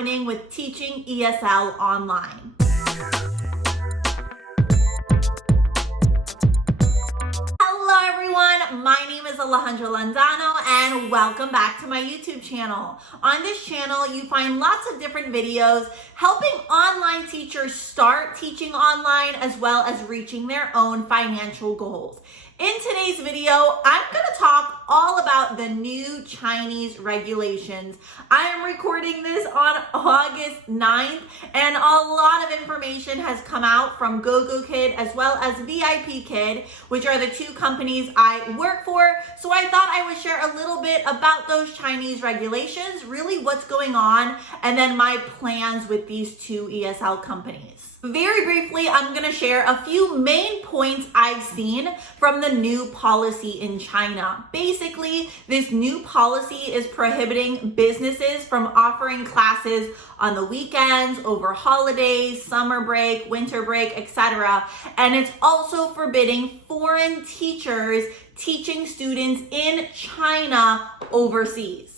happening with Teaching ESL Online. Hello everyone, my name is Alejandra Landano and welcome back to my YouTube channel. On this channel, you find lots of different videos helping online teachers start teaching online as well as reaching their own financial goals. In today's video, I'm going to talk all about the new Chinese regulations. I am recording this on August 9th, and a lot of information has come out from Gogokid as well as VipKid, which are the two companies I work for. So I thought I would share a little bit about those Chinese regulations, really what's going on, and then my plans with these two ESL companies. Very briefly, I'm going to share a few main points I've seen from the new policy in China. Basically, this new policy is prohibiting businesses from offering classes on the weekends, over holidays, summer break, winter break, etc. And it's also forbidding foreign teachers teaching students in China overseas.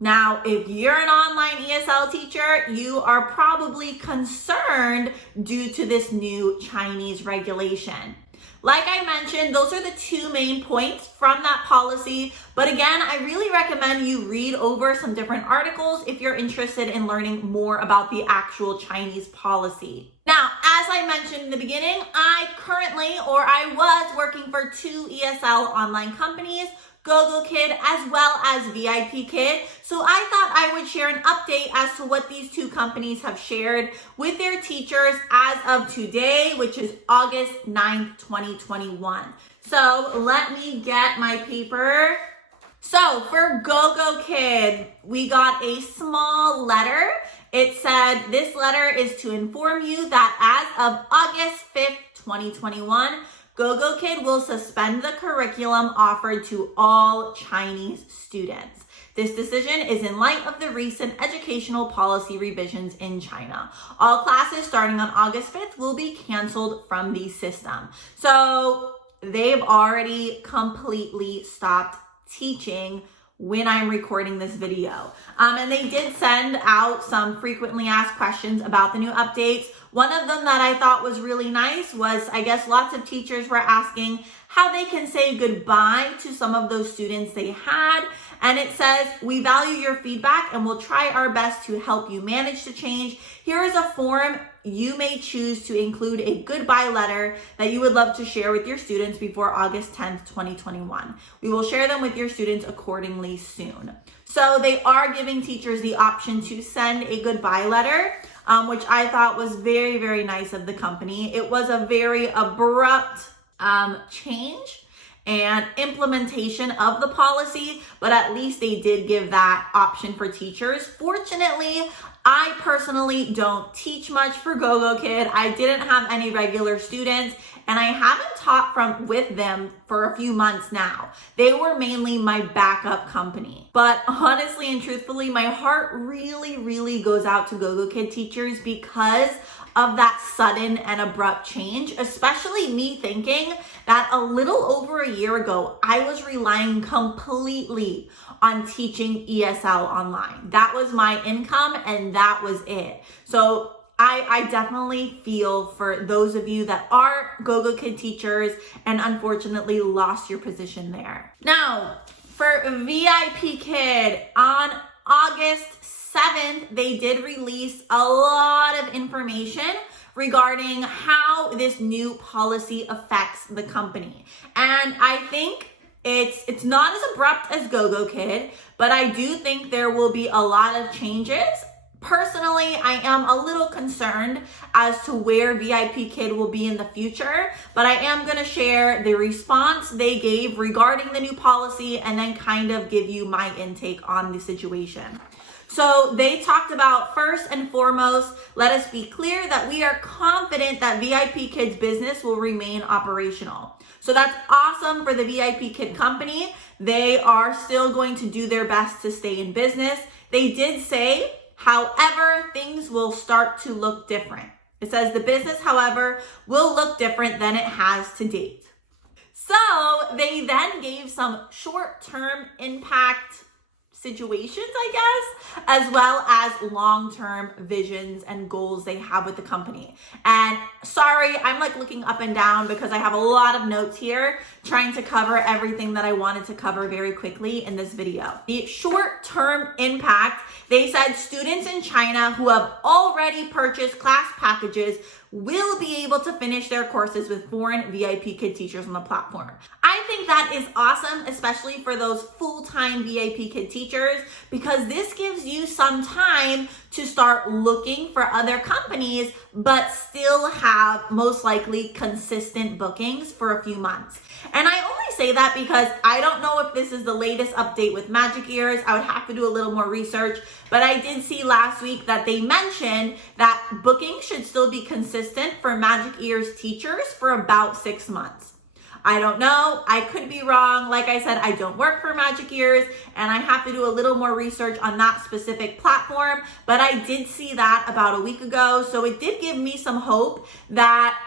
Now, if you're an online ESL teacher, you are probably concerned due to this new Chinese regulation. Like I mentioned, those are the two main points from that policy. But again, I really recommend you read over some different articles if you're interested in learning more about the actual Chinese policy. Now, as I mentioned in the beginning, I was working for two ESL online companies, Gogokid as well as VipKid. So I thought I would share an update as to what these two companies have shared with their teachers as of today, which is August 9th, 2021. So let me get my paper. So for Gogokid, we got a small letter. It said, this letter is to inform you that as of August 5th, 2021, Gogokid will suspend the curriculum offered to all Chinese students. This decision is in light of the recent educational policy revisions in China. All classes starting on August 5th will be canceled from the system. So they've already completely stopped teaching when I'm recording this video. And they did send out some frequently asked questions about the new updates. One of them that I thought was really nice was, I guess lots of teachers were asking how they can say goodbye to some of those students they had. And it says, we value your feedback and will try our best to help you manage the change. Here is a form you may choose to include a goodbye letter that you would love to share with your students before August 10th, 2021. We will share them with your students accordingly soon. So they are giving teachers the option to send a goodbye letter, which I thought was very, very nice of the company. It was a very abrupt change and implementation of the policy, but at least they did give that option for teachers. Fortunately, I personally don't teach much for Gogokid. I didn't have any regular students, and I haven't taught with them for a few months now. They were mainly my backup company. But honestly and truthfully, my heart really, really goes out to Gogokid teachers because of that sudden and abrupt change, especially me thinking that a little over a year ago, I was relying completely on teaching ESL online. That was my income and that was it. So I definitely feel for those of you that are Gogokid teachers and unfortunately lost your position there. Now, for VipKid, on August 7th, they did release a lot of information regarding how this new policy affects the company. And I think it's not as abrupt as Gogokid, but I do think there will be a lot of changes. Personally, I am a little concerned as to where VipKid will be in the future, but I am going to share the response they gave regarding the new policy and then kind of give you my intake on the situation. So they talked about, first and foremost, let us be clear that we are confident that VipKid's business will remain operational. So that's awesome for the VipKid company. They are still going to do their best to stay in business. They did say, however, things will start to look different. It says the business, however, will look different than it has to date. So they then gave some short-term impact situations, I guess, as well as long-term visions and goals they have with the company. And sorry, I'm like looking up and down because I have a lot of notes here trying to cover everything that I wanted to cover very quickly in this video. The short-term impact, they said students in China who have already purchased class packages will be able to finish their courses with foreign VipKid teachers on the platform. I think that is awesome, especially for those full-time VipKid teachers, because this gives you some time to start looking for other companies, but still have most likely consistent bookings for a few months. And I only say that because I don't know if this is the latest update with Magic Ears. I would have to do a little more research, but I did see last week that they mentioned that bookings should still be consistent for Magic Ears teachers for about 6 months. I don't know. I could be wrong. Like I said, I don't work for Magic Ears and I have to do a little more research on that specific platform, but I did see that about a week ago. So it did give me some hope that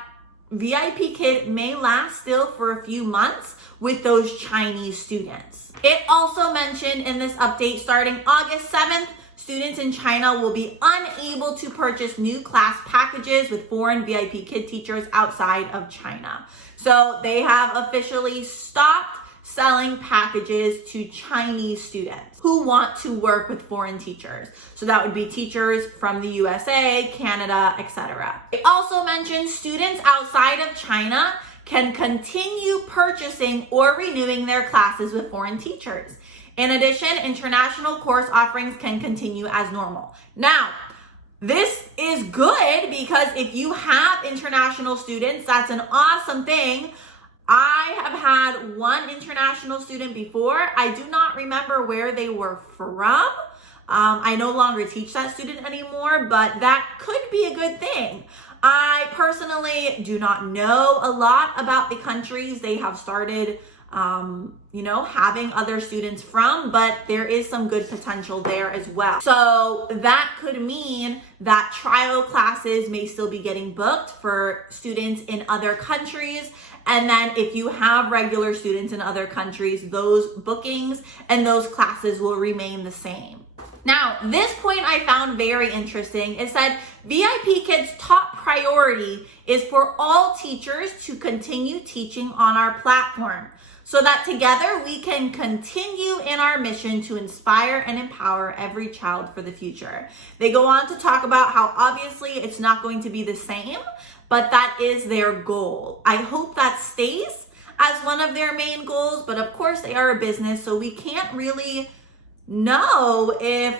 VipKid may last still for a few months with those Chinese students. It also mentioned in this update, starting August 7th, students in China will be unable to purchase new class packages with foreign VipKid teachers outside of China. So they have officially stopped selling packages to Chinese students who want to work with foreign teachers. So that would be teachers from the USA, Canada, etc. They also mentioned students outside of China can continue purchasing or renewing their classes with foreign teachers. In addition, international course offerings can continue as normal. Now, this is good because if you have international students, that's an awesome thing. I have had one international student before. I do not remember where they were from. I no longer teach that student anymore, but that could be a good thing. I personally do not know a lot about the countries they have started having other students from, but there is some good potential there as well. So that could mean that trial classes may still be getting booked for students in other countries. And then if you have regular students in other countries, those bookings and those classes will remain the same. Now, this point I found very interesting. It said VipKids Top Priority is for all teachers to continue teaching on our platform, so that together we can continue in our mission to inspire and empower every child for the future. They go on to talk about how obviously it's not going to be the same, but that is their goal. I hope that stays as one of their main goals, but of course they are a business, so we can't really know if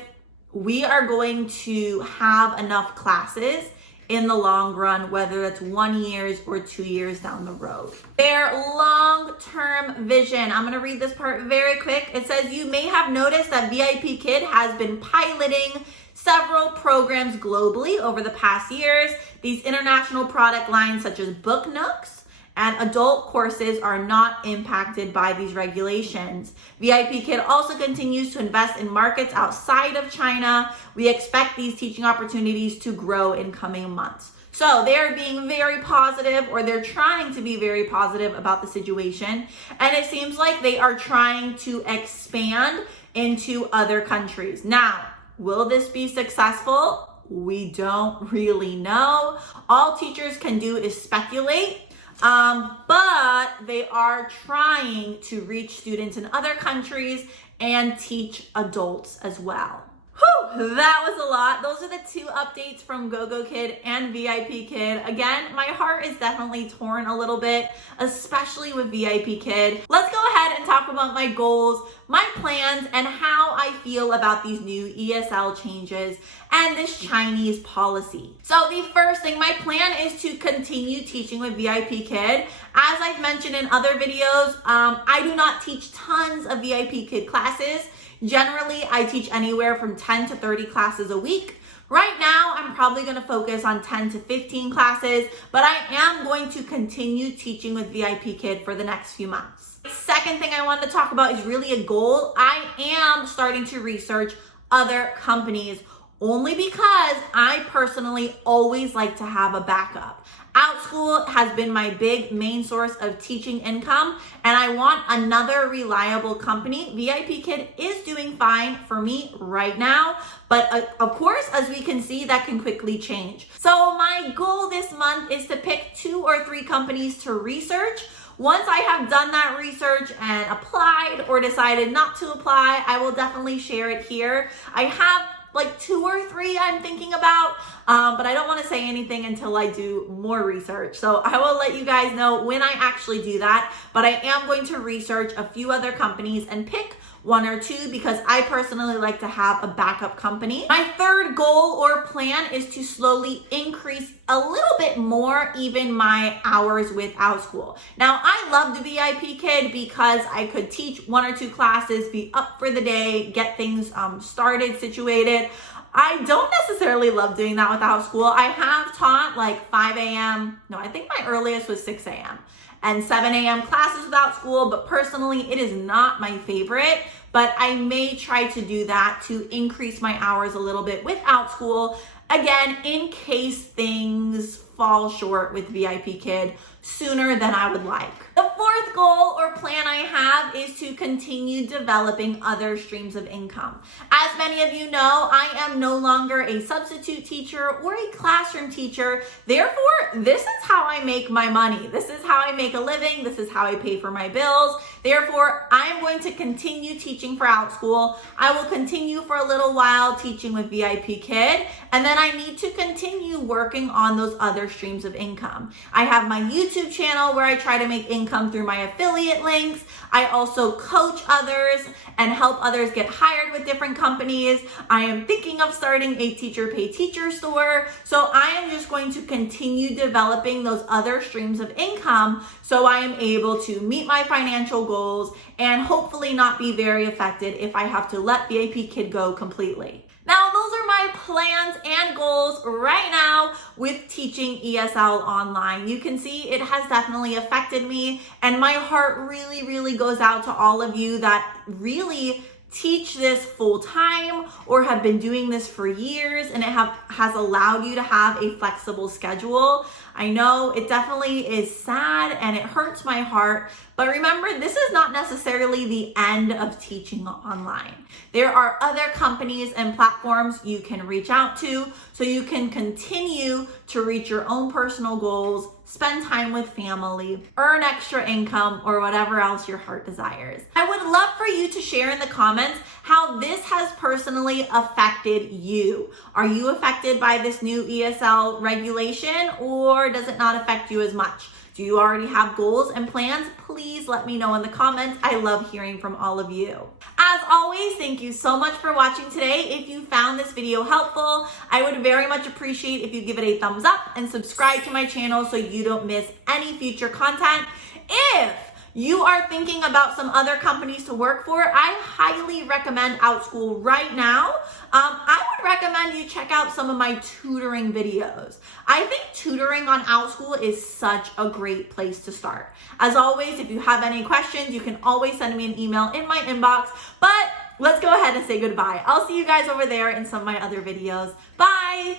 we are going to have enough classes in the long run, whether that's 1 year or 2 years down the road. Their long-term vision. I'm gonna read this part very quick. It says, you may have noticed that VipKid has been piloting several programs globally over the past years. These international product lines such as Book Nooks and adult courses are not impacted by these regulations. VipKid also continues to invest in markets outside of China. We expect these teaching opportunities to grow in coming months. So they're being very positive, or they're trying to be very positive about the situation. And it seems like they are trying to expand into other countries. Now, will this be successful? We don't really know. All teachers can do is speculate. But they are trying to reach students in other countries and teach adults as well. Whew, that was a lot. Those are the 2 updates from Gogokid and VipKid. Again, my heart is definitely torn a little bit, especially with VipKid. Let's go ahead and talk about my goals, my plans, and how I feel about these new ESL changes and this Chinese policy. So the first thing, my plan is to continue teaching with VipKid. As I've mentioned in other videos, I do not teach tons of VipKid classes. Generally, I teach anywhere from 10 to 30 classes a week. Right now, I'm probably going to focus on 10 to 15 classes, but I am going to continue teaching with VipKid for the next few months. Second thing I want to talk about is really a goal. I am starting to research other companies only because I personally always like to have a backup. Outschool has been my big main source of teaching income, and I want another reliable company. VipKid is doing fine for me right now, but of course, as we can see, that can quickly change. So my goal this month is to pick 2 or 3 companies to research. Once I have done that research and applied or decided not to apply, I will definitely share it here. I have like 2 or 3 I'm thinking about, but I don't want to say anything until I do more research. So I will let you guys know when I actually do that, but I am going to research a few other companies and pick 1 or 2 because I personally like to have a backup company. My third goal or plan is to slowly increase a little bit more even my hours with Outschool. Now, I love the VipKid because I could teach 1 or 2 classes, be up for the day, get things started, situated. I don't necessarily love doing that with Outschool. I have taught like 5 a.m. No, I think my earliest was 6 a.m. and 7 a.m. classes with Outschool, but personally, it is not my favorite. But I may try to do that to increase my hours a little bit with Outschool. Again, in case things fall short with VipKid sooner than I would like. The 4th goal or plan I have is to continue developing other streams of income. As many of you know, I am no longer a substitute teacher or a classroom teacher. Therefore, this is how I make my money. This is how I make a living. This is how I pay for my bills. Therefore, I'm going to continue teaching for Outschool. I will continue for a little while teaching with VipKid, and then I need to continue working on those other streams of income. I have my YouTube channel where I try to make income through my affiliate links. I also coach others and help others get hired with different companies. I am thinking of starting a teacher pay teacher store. So I am just going to continue developing those other streams of income so I am able to meet my financial goals and hopefully not be very affected if I have to let VipKid go completely. Now, those are my plans and goals right now with teaching ESL online. You can see it has definitely affected me, and my heart really, really goes out to all of you that really teach this full time or have been doing this for years, and it has allowed you to have a flexible schedule. I know it definitely is sad and it hurts my heart, but remember, this is not necessarily the end of teaching online. There are other companies and platforms you can reach out to so you can continue to reach your own personal goals, spend time with family, earn extra income, or whatever else your heart desires. I would love for you to share in the comments how this has personally affected you. Are you affected by this new ESL regulation, or does it not affect you as much? Do you already have goals and plans? Please let me know in the comments. I love hearing from all of you. As always, thank you so much for watching today. If you found this video helpful, I would very much appreciate if you give it a thumbs up and subscribe to my channel so you don't miss any future content. If you are thinking about some other companies to work for, I highly recommend Outschool right now. I would recommend you check out some of my tutoring videos. I think tutoring on Outschool is such a great place to start. As always, if you have any questions, you can always send me an email in my inbox, but let's go ahead and say goodbye. I'll see you guys over there in some of my other videos. Bye.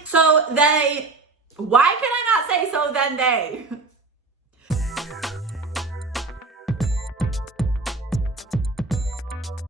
Why can I not say so then they?